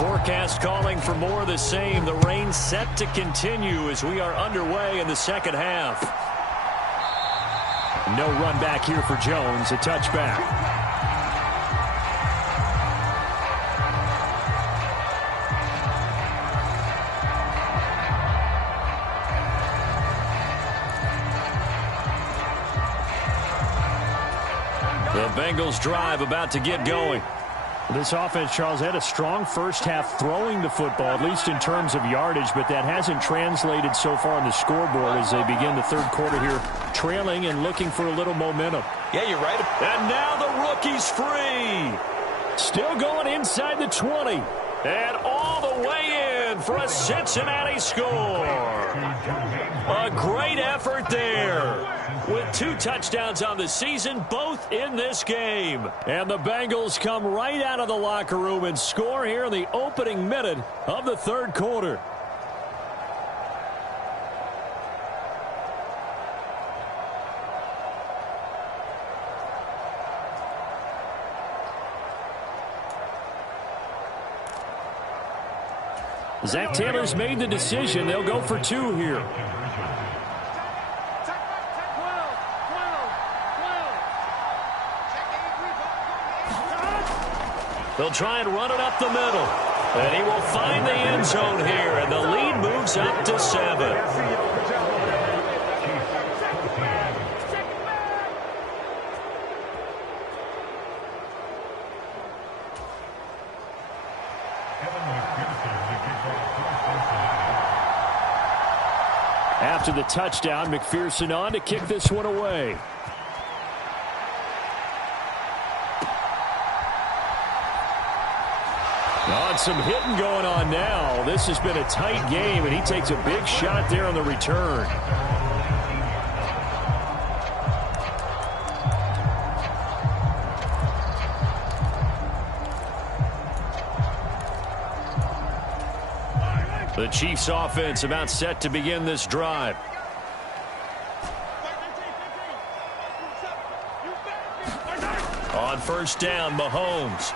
Forecast calling for more of the same. The rain set to continue as we are underway in the second half. No run back here for Jones. A touchback. The Bengals drive about to get going. This offense, Charles, had a strong first half throwing the football, at least in terms of yardage, but that hasn't translated so far on the scoreboard as they begin the third quarter here, trailing and looking for a little momentum. Yeah, you're right. And now the rookie's free. Still going inside the 20. And all the way in for a Cincinnati score. A great effort there. With 2 touchdowns on the season, both in this game. And the Bengals come right out of the locker room and score here in the opening minute of the third quarter. Zach Taylor's made the decision. They'll go for 2 here. They'll try and run it up the middle. And he will find the end zone here. And the lead moves up to 7. After the touchdown, McPherson on to kick this one away. Some hitting going on now. This has been a tight game, and he takes a big shot there on the return. The Chiefs offense about set to begin this drive. On first down, Mahomes.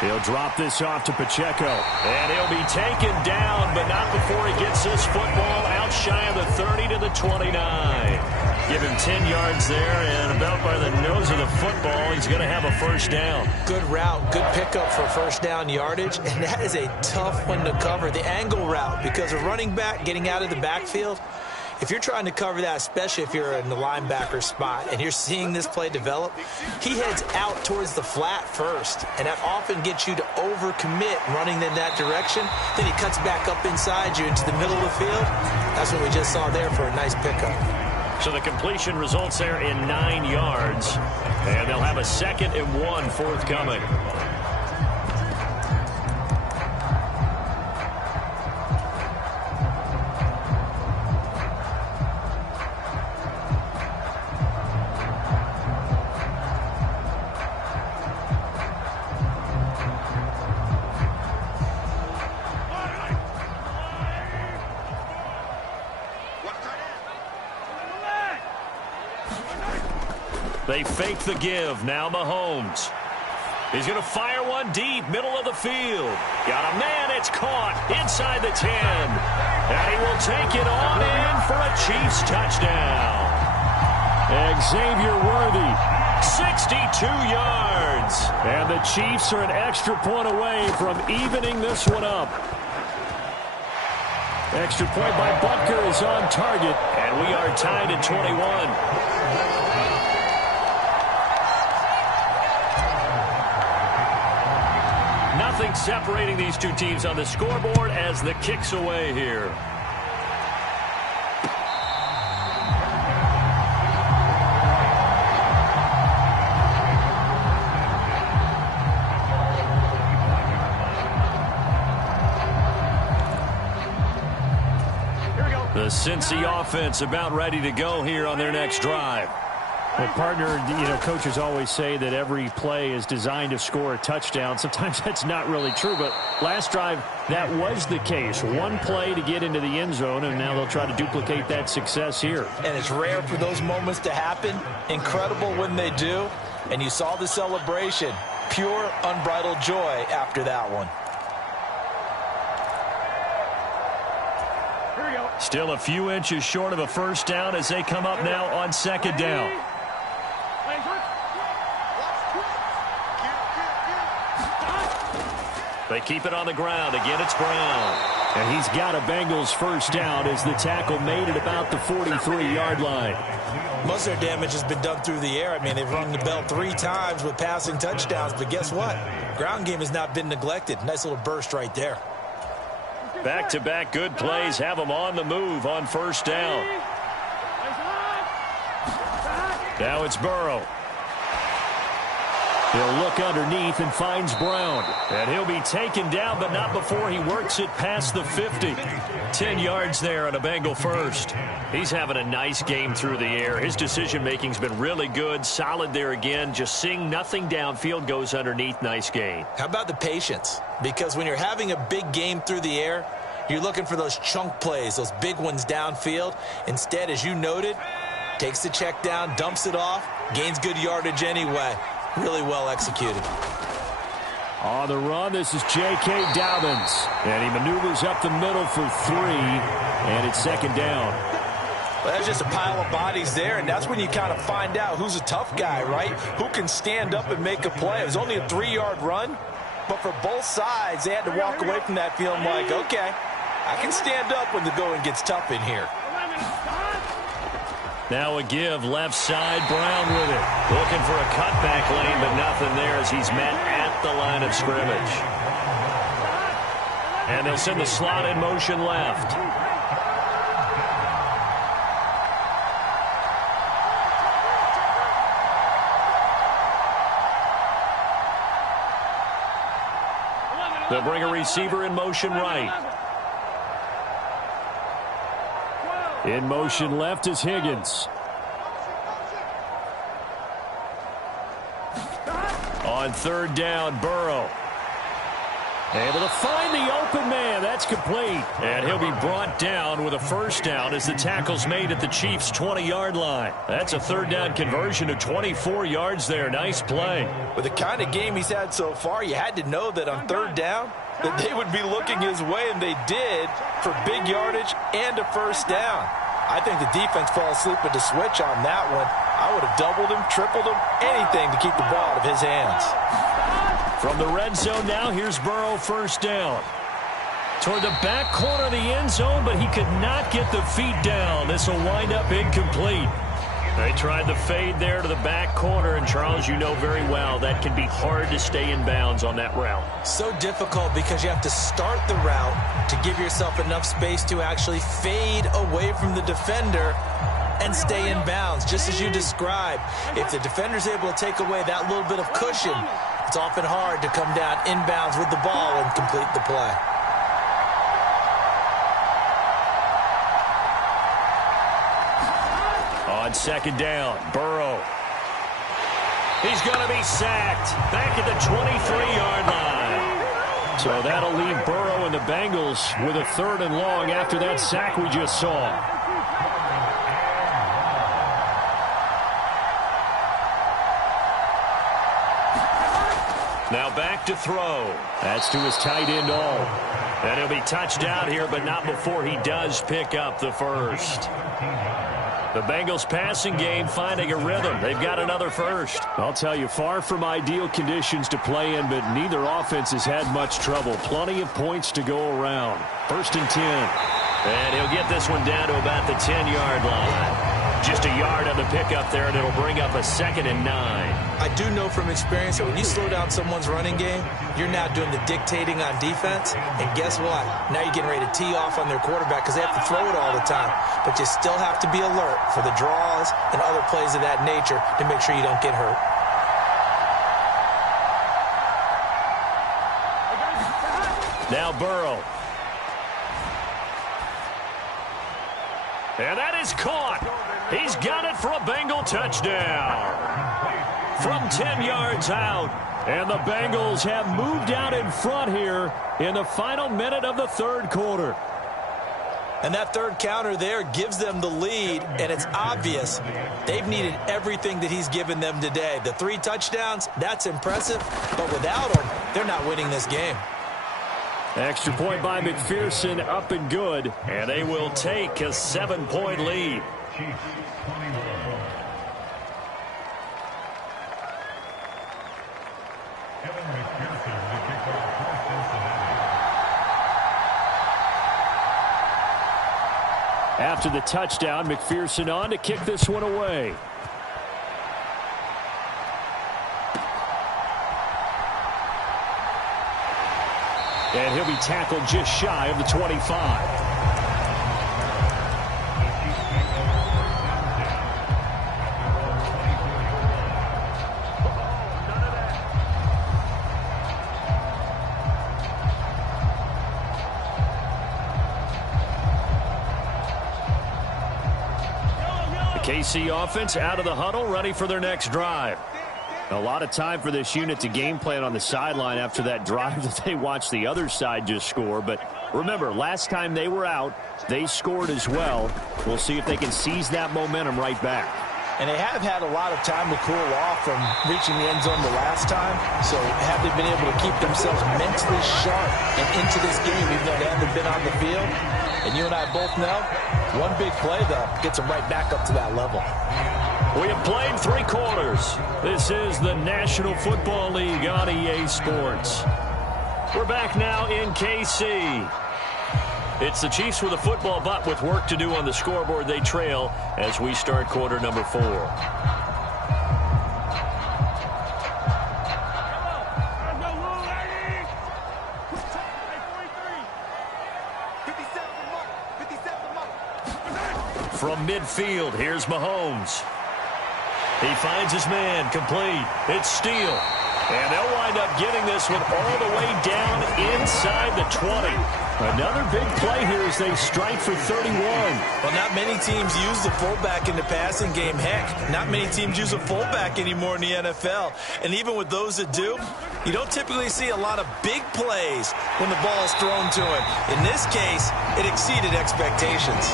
He'll drop this off to Pacheco. And he'll be taken down, but not before he gets this football out shy of the 30 to the 29. Give him 10 yards there, and about by the nose of the football, he's going to have a first down. Good route, good pickup for first down yardage, and that is a tough one to cover, the angle route, because a running back getting out of the backfield, if you're trying to cover that, especially if you're in the linebacker spot and you're seeing this play develop, he heads out towards the flat first, and that often gets you to overcommit running in that direction. Then he cuts back up inside you into the middle of the field. That's what we just saw there for a nice pickup. So the completion results there in 9 yards, and they'll have a 2nd and 1 forthcoming. They fake the give. Now Mahomes. He's going to fire one deep, middle of the field. Got a man. It's caught inside the 10. And he will take it on in for a Chiefs touchdown. Xavier Worthy, 62 yards. And the Chiefs are an extra point away from evening this one up. Extra point by Butker is on target. And we are tied at 21. Nothing separating these two teams on the scoreboard as the kick's away here. The Cincy offense about ready to go here on their next drive. Well, partner, coaches always say that every play is designed to score a touchdown. Sometimes that's not really true, but last drive, that was the case. One play to get into the end zone, and now they'll try to duplicate that success here. And it's rare for those moments to happen. Incredible when they do. And you saw the celebration. Pure, unbridled joy after that one. Still a few inches short of a first down as they come up now on second down. They keep it on the ground. Again, it's Brown. And he's got a Bengals first down as the tackle made it about the 43-yard line. Most of their damage has been done through the air. I mean, they've rung the bell 3 times with passing touchdowns, but guess what? Ground game has not been neglected. Nice little burst right there. Back-to-back good plays have them on the move on first down. Now it's Burrow. He'll look underneath and finds Brown. And he'll be taken down, but not before he works it past the 50. 10 yards there on a Bengal first. He's having a nice game through the air. His decision-making's been really good. Solid there again. Just seeing nothing downfield, goes underneath. Nice gain. How about the patience? Because when you're having a big game through the air, you're looking for those chunk plays, those big ones downfield. Instead, as you noted, takes the check down, dumps it off, gains good yardage anyway. Really well executed. On the run, this is J.K. Dobbins. And he maneuvers up the middle for 3. And it's second down. Well, that's just a pile of bodies there, and that's when you kind of find out who's a tough guy, right? Who can stand up and make a play. It was only a 3-yard run, but for both sides, they had to walk away from that feeling like, okay, I can stand up when the going gets tough in here. Now a give left side, Brown with it. Looking for a cutback lane, but nothing there as he's met at the line of scrimmage. And they'll send the slot in motion left. They'll bring a receiver in motion right. In motion left is Higgins. On third down, Burrow. Able to find the open man. That's complete. And he'll be brought down with a first down as the tackle's made at the Chiefs' 20-yard line. That's a third down conversion of 24 yards there. Nice play. With the kind of game he's had so far, you had to know that on third down that they would be looking his way, and they did, for big yardage and a first down. I think the defense fell asleep with the switch on that one. I would have doubled him, tripled him, anything to keep the ball out of his hands. From the red zone now, here's Burrow first down. Toward the back corner of the end zone, but he could not get the feet down. This will wind up incomplete. They tried the fade there to the back corner, and Charles, you know very well that can be hard to stay in bounds on that route. So difficult because you have to start the route to give yourself enough space to actually fade away from the defender and stay in bounds, just as you described. If the defender's able to take away that little bit of cushion, it's often hard to come down inbounds with the ball and complete the play. On second down, Burrow. He's going to be sacked back at the 23-yard line. So that'll leave Burrow and the Bengals with a third and long after that sack we just saw. Now back to throw. That's to his tight end, All. And he'll be touched out here, but not before he does pick up the first. The Bengals passing game finding a rhythm. They've got another first. I'll tell you, far from ideal conditions to play in, but neither offense has had much trouble. Plenty of points to go around. First and 10. And he'll get this one down to about the 10-yard line. Just a yard on the pickup there, and it'll bring up a second and 9. I do know from experience that when you slow down someone's running game, you're now doing the dictating on defense. And guess what? Now you're getting ready to tee off on their quarterback because they have to throw it all the time. But you still have to be alert for the draws and other plays of that nature to make sure you don't get hurt. Now Burrow. And that is caught. He's got it for a Bengal touchdown. From 10 yards out. And the Bengals have moved out in front here in the final minute of the third quarter. And that third counter there gives them the lead, and it's obvious they've needed everything that he's given them today. The 3 touchdowns, that's impressive, but without them, they're not winning this game. Extra point by McPherson, up and good. And they will take a 7-point lead. After the touchdown, McPherson on to kick this one away. And he'll be tackled just shy of the 25. KC offense out of the huddle, ready for their next drive. A lot of time for this unit to game plan on the sideline after that drive that they watched the other side just score. But remember, last time they were out, they scored as well. We'll see if they can seize that momentum right back. And they have had a lot of time to cool off from reaching the end zone the last time. So have they been able to keep themselves mentally sharp and into this game, even though they haven't been on the field? And you and I both know, one big play, though, gets them right back up to that level. We have played 3 quarters. This is the National Football League on EA Sports. We're back now in KC. It's the Chiefs with a football, but with work to do on the scoreboard, they trail as we start quarter number 4. From midfield, here's Mahomes. He finds his man, complete. It's Steele. And they'll wind up getting this one all the way down inside the 20. Another big play here as they strike for 31. Well, not many teams use the fullback in the passing game. Heck, not many teams use a fullback anymore in the NFL. And even with those that do, you don't typically see a lot of big plays when the ball is thrown to him. In this case, it exceeded expectations.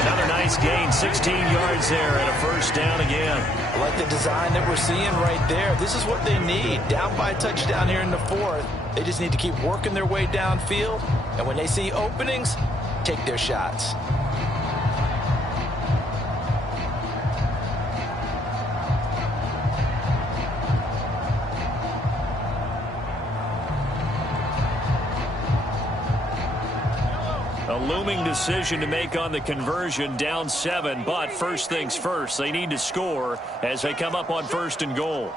Another nice gain, 16 yards there and a first down again. I like the design that we're seeing right there. This is what they need. Down by a touchdown here in the 4th. They just need to keep working their way downfield. And when they see openings, take their shots. A looming decision to make on the conversion, down 7. But first things first, they need to score as they come up on 1st and goal.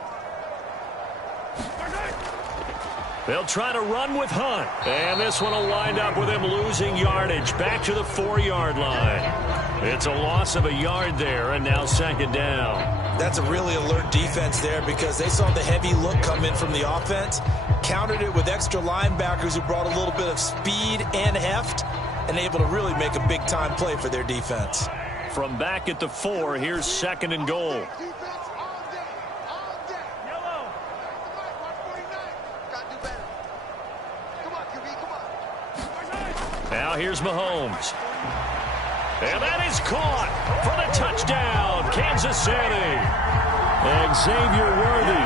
They'll try to run with Hunt. And this one will wind up with him losing yardage back to the 4-yard line. It's a loss of a yard there, and now 2nd down. That's a really alert defense there because they saw the heavy look come in from the offense, countered it with extra linebackers who brought a little bit of speed and heft, and able to really make a big-time play for their defense. From back at the 4, here's 2nd and goal. Now here's Mahomes. And that is caught for the touchdown, Kansas City. Xavier Worthy.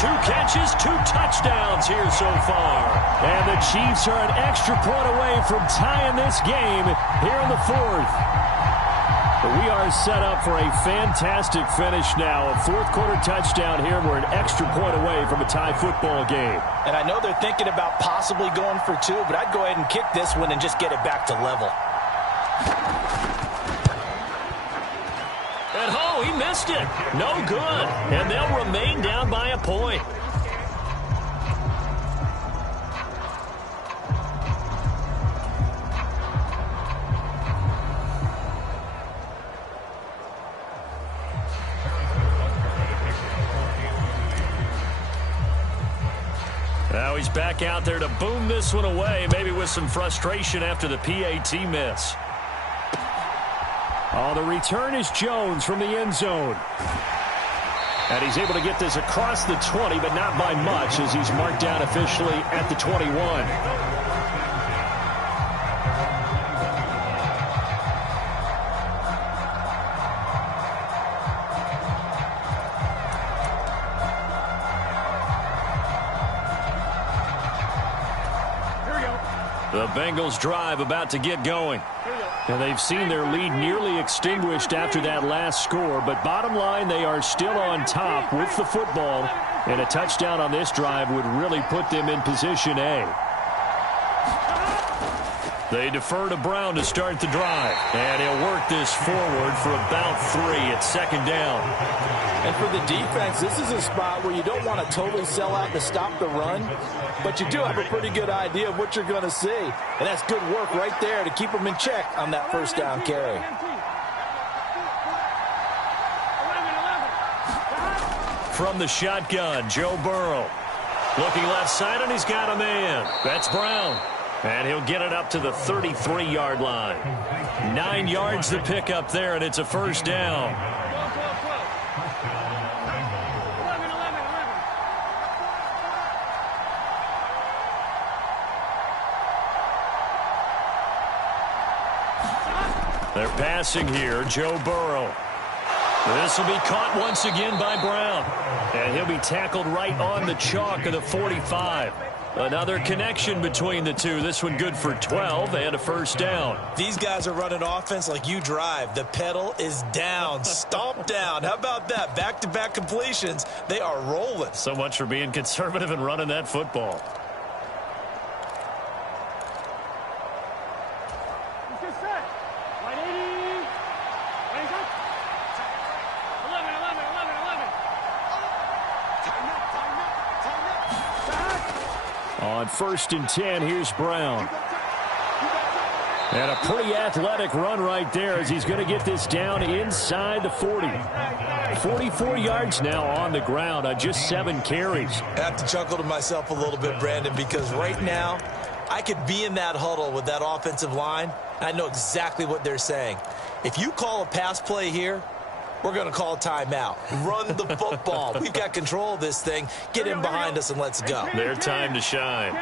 2 catches, 2 touchdowns here so far. And the Chiefs are an extra point away from tying this game here in the 4th. But we are set up for a fantastic finish now. A 4th quarter touchdown here. We're an extra point away from a tie football game. And I know they're thinking about possibly going for 2, but I'd go ahead and kick this one and just get it back to level. And oh, he missed it. No good. And they'll remain down by a point. Now he's back out there to boom this one away, maybe with some frustration after the PAT miss. Oh, the return is Jones from the end zone. And he's able to get this across the 20, but not by much as he's marked down officially at the 21. The Bengals drive about to get going. And they've seen their lead nearly extinguished after that last score, but bottom line, they are still on top with the football, and a touchdown on this drive would really put them in position A. They defer to Brown to start the drive, and he'll work this forward for about 3 at second down. And for the defense, this is a spot where you don't want to totally sell out to stop the run, but you do have a pretty good idea of what you're going to see. And that's good work right there to keep them in check on that first down carry. From the shotgun, Joe Burrow. Looking left side, and he's got a man. That's Brown. And he'll get it up to the 33-yard line. 9 yards to pick up there, and it's a first down. They're passing here, Joe Burrow. This will be caught once again by Brown. And he'll be tackled right on the chalk of the 45. Another connection between the two. This one good for 12 and a first down. These guys are running offense like you drive. The pedal is down, stomp down. How about that? Back-to-back completions. They are rolling. So much for being conservative and running that football. On 1st and 10, here's Brown. And a pretty athletic run right there as he's going to get this down inside the 40. 44 yards now on the ground on just 7 carries. I have to chuckle to myself a little bit, Brandon, because right now I could be in that huddle with that offensive line. I know exactly what they're saying. If you call a pass play here, we're going to call a timeout. Run the football. We've got control of this thing. Get in behind us and let's go. Their time to shine.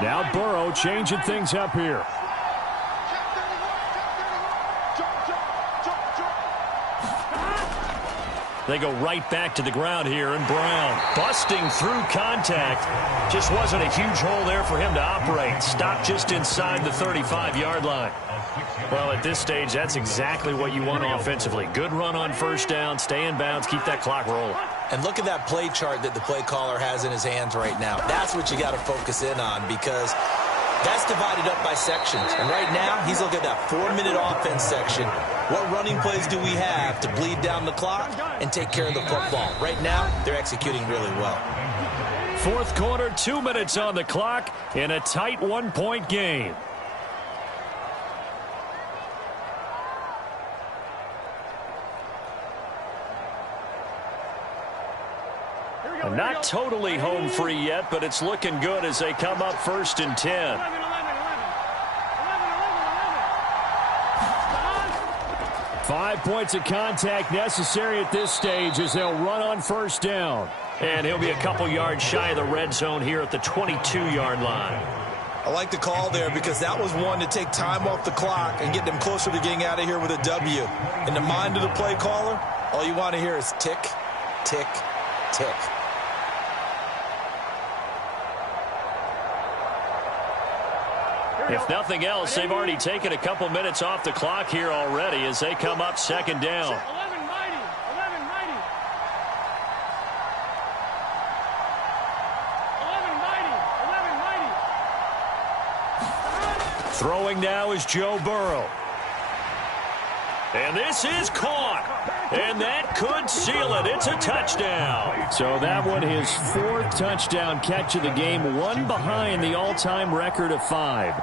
Now Burrow changing things up here. They go right back to the ground here, and Brown busting through contact. Just wasn't a huge hole there for him to operate. Stopped just inside the 35-yard line. Well, at this stage, that's exactly what you want offensively. Good run on first down, stay in bounds, keep that clock rolling. And look at that play chart that the play caller has in his hands right now. That's what you got to focus in on, because that's divided up by sections. And right now, he's looking at that 4-minute offense section. What running plays do we have to bleed down the clock and take care of the football? Right now, they're executing really well. Fourth quarter, 2 minutes on the clock in a tight 1-point game. Not totally home free yet, but it's looking good as they come up 1st and 10. Five points of contact necessary at this stage as they'll run on first down. And he'll be a couple yards shy of the red zone here at the 22-yard line. I like the call there because that was one to take time off the clock and get them closer to getting out of here with a W. In the mind of the play caller, all you want to hear is tick, tick, tick. If nothing else, they've already taken a couple minutes off the clock here already as they come up 2nd down. Throwing now is Joe Burrow. And this is caught. And that could seal it. It's a touchdown. So that one, his 4th touchdown catch of the game, one behind the all-time record of 5.